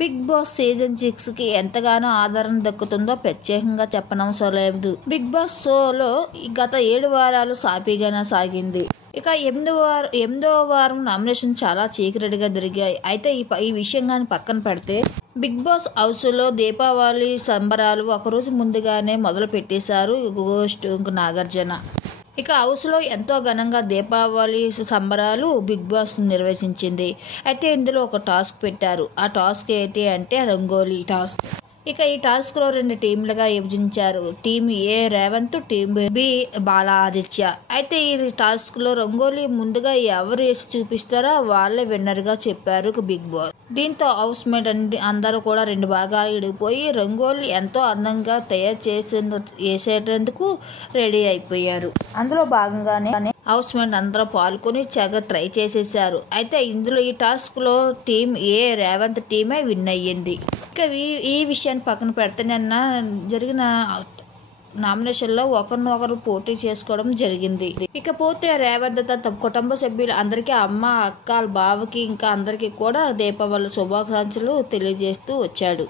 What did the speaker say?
Big boss season 6కి ఎంతగానో ఆదరణ దక్కుతుందో ప్రత్యేకంగా చెప్పనవసరం లేదు. బిగ్ బాస్ షోలో గత 7 వారాలు సాఫీగానే సాగింది. ఇక 8వ వారం నామినేషన్ చాలా చీకటిగా జరిగాయి. అయితే ఈ విషయం కానీ పక్కన పెడితే బిగ్ బాస్ హౌస్లో దీపావళి సంబరాలు ఒకరోజు ముందుగానే మొదలు పెట్టేశారు గోస్ట్ నాగార్జున. ఇక హౌస్లో ఎంతో ఘనంగా దీపావళి సంబరాలు బిగ్ బాస్ నిర్వహించింది. అయితే ఇందులో ఒక టాస్క్ పెట్టారు. ఆ టాస్క్ ఏంటి అంటే రంగోలీ టాస్క్. ఇక ఈ టాస్క్లో 2 టీంలుగా విభజించారు. టీమ్ ఏ రేవంత్, టీమ్ బి బాలా ఆదిత్య. అయితే ఈ టాస్క్లో రంగోలీ ముందుగా ఎవరు వేసి చూపిస్తారో వాళ్ళే విన్నర్గా చెప్పారు బిగ్ బాస్. దీంతో హౌస్ మేట్ అందరూ కూడా 2 భాగాలు విడిపోయి రంగోలీ ఎంతో అందంగా తయారు వేసేందుకు రెడీ అయిపోయారు. అందులో భాగంగానే హౌస్ మేట్ అందరూ పాల్గొని చక్కగా ట్రై చేసేసారు. అయితే ఇందులో ఈ టాస్క్లో టీమ్ ఏ రేవంత్ టీమే విన్ అయ్యింది. ఇక ఈ విషయాన్ని పక్కన పెడితే నిన్న జరిగిన నామినేషన్లో ఒకరినొకరు పోటీ చేసుకోవడం జరిగింది. ఇకపోతే రేవంత్ తన కుటుంబ సభ్యులు అందరికీ, అమ్మ, అక్క, బావకి ఇంకా అందరికీ కూడా దీపావళి శుభాకాంక్షలు తెలియజేస్తూ వచ్చాడు.